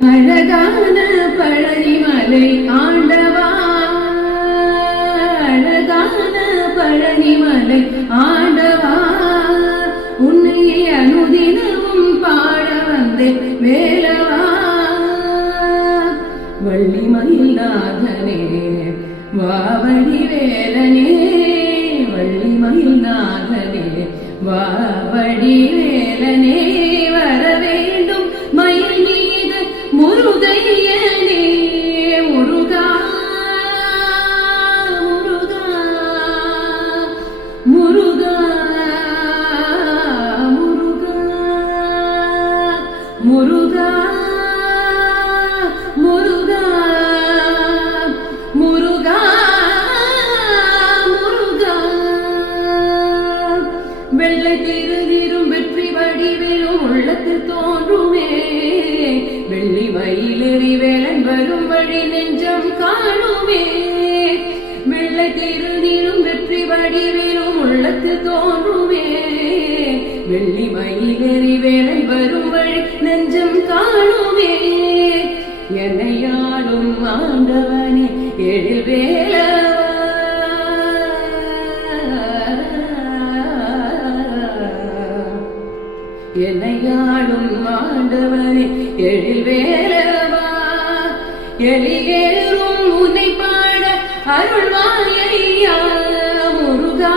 அழகான பழனிமலை ஆண்டவா, அழகான பழனிமலை ஆண்டவா, உன்னை அனுதினமும் பாட வந்தேன் வேலவா. வள்ளிமயில் நாதனே வாவடி வேலனே, வள்ளிமயில் நாதனே வாவடி வேலனே, வர வேண்டும் மயில் மீது முருகையனே, முருகா முருகா முருகா முருகா முருகா முருகா முருகா. வெள்ளை திருதிரும் வெற்றி வடிவிலும் உள்ளத்தில் தோன்றுமே, வெள்ளி மயிலேறி வேலன் வரும் வழி நெஞ்சம் காணுமே. வெள்ளை திருதிரும் வெற்றி வடிவிலும் உள்ளத்தில் தோன்றுமே, வெள்ளி மயிலேறி வேலன் வரும் வழி நெஞ்சம் காணுமே. என்னையாடும் ஆண்டவனே எழில் வேலவா, என்னையாடும் ஆண்டவனே எழில் வேலவா, எளியேறும் உன்னை பாட அருள்வாயா முருகா.